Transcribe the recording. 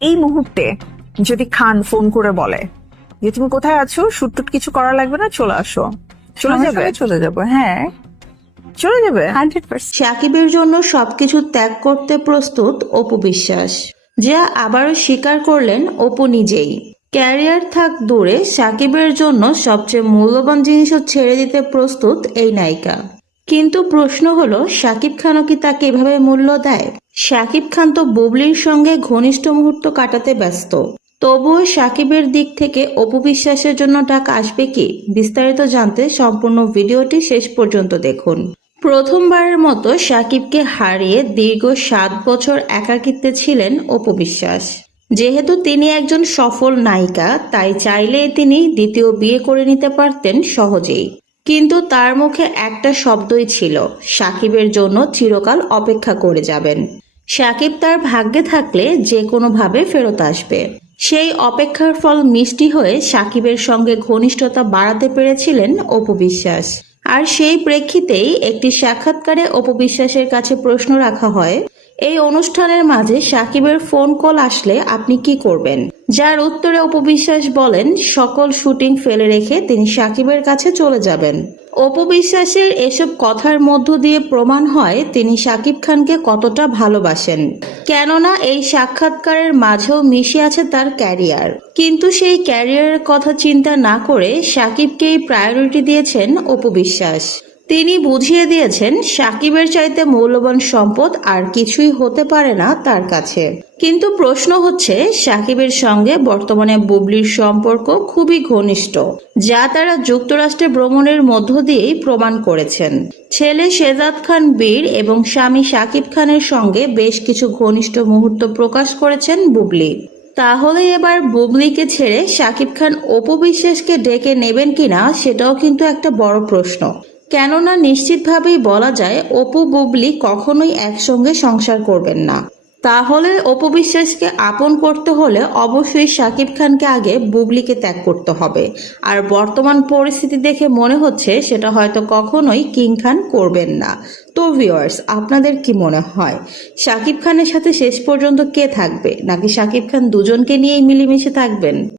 এই মুহূর্তে যদি খান ফোন করে বলে যে তুমি কোথায় আছো? শুটটুট কিছু করা লাগবে না? চলে আসো। চলে যাবে? চলে যাব হ্যাঁ। চলে যাবে? Hundred percent. সাকিবের জন্য সবকিছু ত্যাগ করতে প্রস্তুত অপু বিশ্বাস যা আবারও স্বীকার করলেন অপু নিজেই। ক্যারিয়ার থাক দূরে সাকিবের জন্য সবচেয়ে মূল্যবান জিনিসও ছেড়ে দিতে প্রস্তুত এই নায়িকা। কিন্তু প্রশ্ন হলো শাকিব খানও কি তাকে এভাবে মূল্য দেয়? শাকিব খান তো বুবলির সঙ্গে ঘনিষ্ঠ মুহূর্ত কাটাতে ব্যস্ত। তবুও সাকিবের দিক থেকে অপবিশ্বাসের জন্য ডাক আসবে কি? বিস্তারিত জানতে সম্পূর্ণ ভিডিওটি শেষ পর্যন্ত দেখুন। প্রথমবারের মতো সাকিবকে হারিয়ে দীর্ঘ সাত বছর একাকিত্বে ছিলেন অপবিশ্বাস যেহেতু তিনি একজন সফল নায়িকা, তাই চাইলে তিনি দ্বিতীয় বিয়ে করে নিতে পারতেন সহজেই। কিন্তু তার মুখে একটা শব্দই ছিল। সাকিবের জন্য চিরকাল অপেক্ষা করে যাবেন। সাকিব তার ভাগ্যে থাকলে যে কোনোভাবে ফেরত আসবে। সেই অপেক্ষার ফল মিষ্টি হয়ে সাকিবের সঙ্গে ঘনিষ্ঠতা বাড়াতে পেরেছিলেন অপু বিশ্বাস। আর সেই প্রেক্ষিতেই একটি সাক্ষাৎকারে অপু বিশ্বাসের কাছে প্রশ্ন রাখা হয়, এই অনুষ্ঠানের মাঝে সাকিবের ফোন কল আসলে আপনি কি করবেন? যার উত্তরে অপবিশ্বাস বলেন, সকল শুটিং ফেলে রেখে তিনি সাকিবের কাছে চলে যাবেন। অপবিশ্বাসের এসব কথার মধ্য দিয়ে প্রমাণ হয় তিনি সাকিব খানকে কতটা ভালোবাসেন। কেননা এই সাক্ষাৎকারের মাঝেও মিশে আছে তার ক্যারিয়ার। কিন্তু সেই ক্যারিয়ারের কথা চিন্তা না করে সাকিবকেই প্রায়োরিটি দিয়েছেন অপবিশ্বাস। তিনি বুঝিয়ে দিয়েছেন, সাকিবের চাইতে মূল্যবান সম্পদ আর কিছুই হতে পারে না তার কাছে। কিন্তু প্রশ্ন হচ্ছে, সাকিবের সঙ্গে বর্তমানে বুবলির সম্পর্ক খুবই ঘনিষ্ঠ, যা তারা যুক্তরাষ্ট্রে ভ্রমণের মধ্য দিয়েই প্রমাণ করেছেন। ছেলে শেজাদ খান বীর এবং স্বামী সাকিব খানের সঙ্গে বেশ কিছু ঘনিষ্ঠ মুহূর্ত প্রকাশ করেছেন বুবলি। তাহলে এবার বুবলিকে ছেড়ে সাকিব খান অপু বিশ্বাসকে ডেকে নেবেন কিনা, সেটাও কিন্তু একটা বড় প্রশ্ন। কেননা নিশ্চিতভাবেই বলা যায়, অপু বুবলি কখনোই একসঙ্গে সংসার করবেন না। তাহলে অপু বিশ্বাসকে আপন করতে হলে অবশ্যই সাকিব খানকে আগে বুবলিকে ত্যাগ করতে হবে। আর বর্তমান পরিস্থিতি দেখে মনে হচ্ছে সেটা হয়তো কখনোই কিং খান করবেন না। তো ভিওয়ার্স আপনাদের কি মনে হয়? সাকিব খানের সাথে শেষ পর্যন্ত কে থাকবে? নাকি সাকিব খান দুজনকে নিয়েই মিলেমিশে থাকবেন?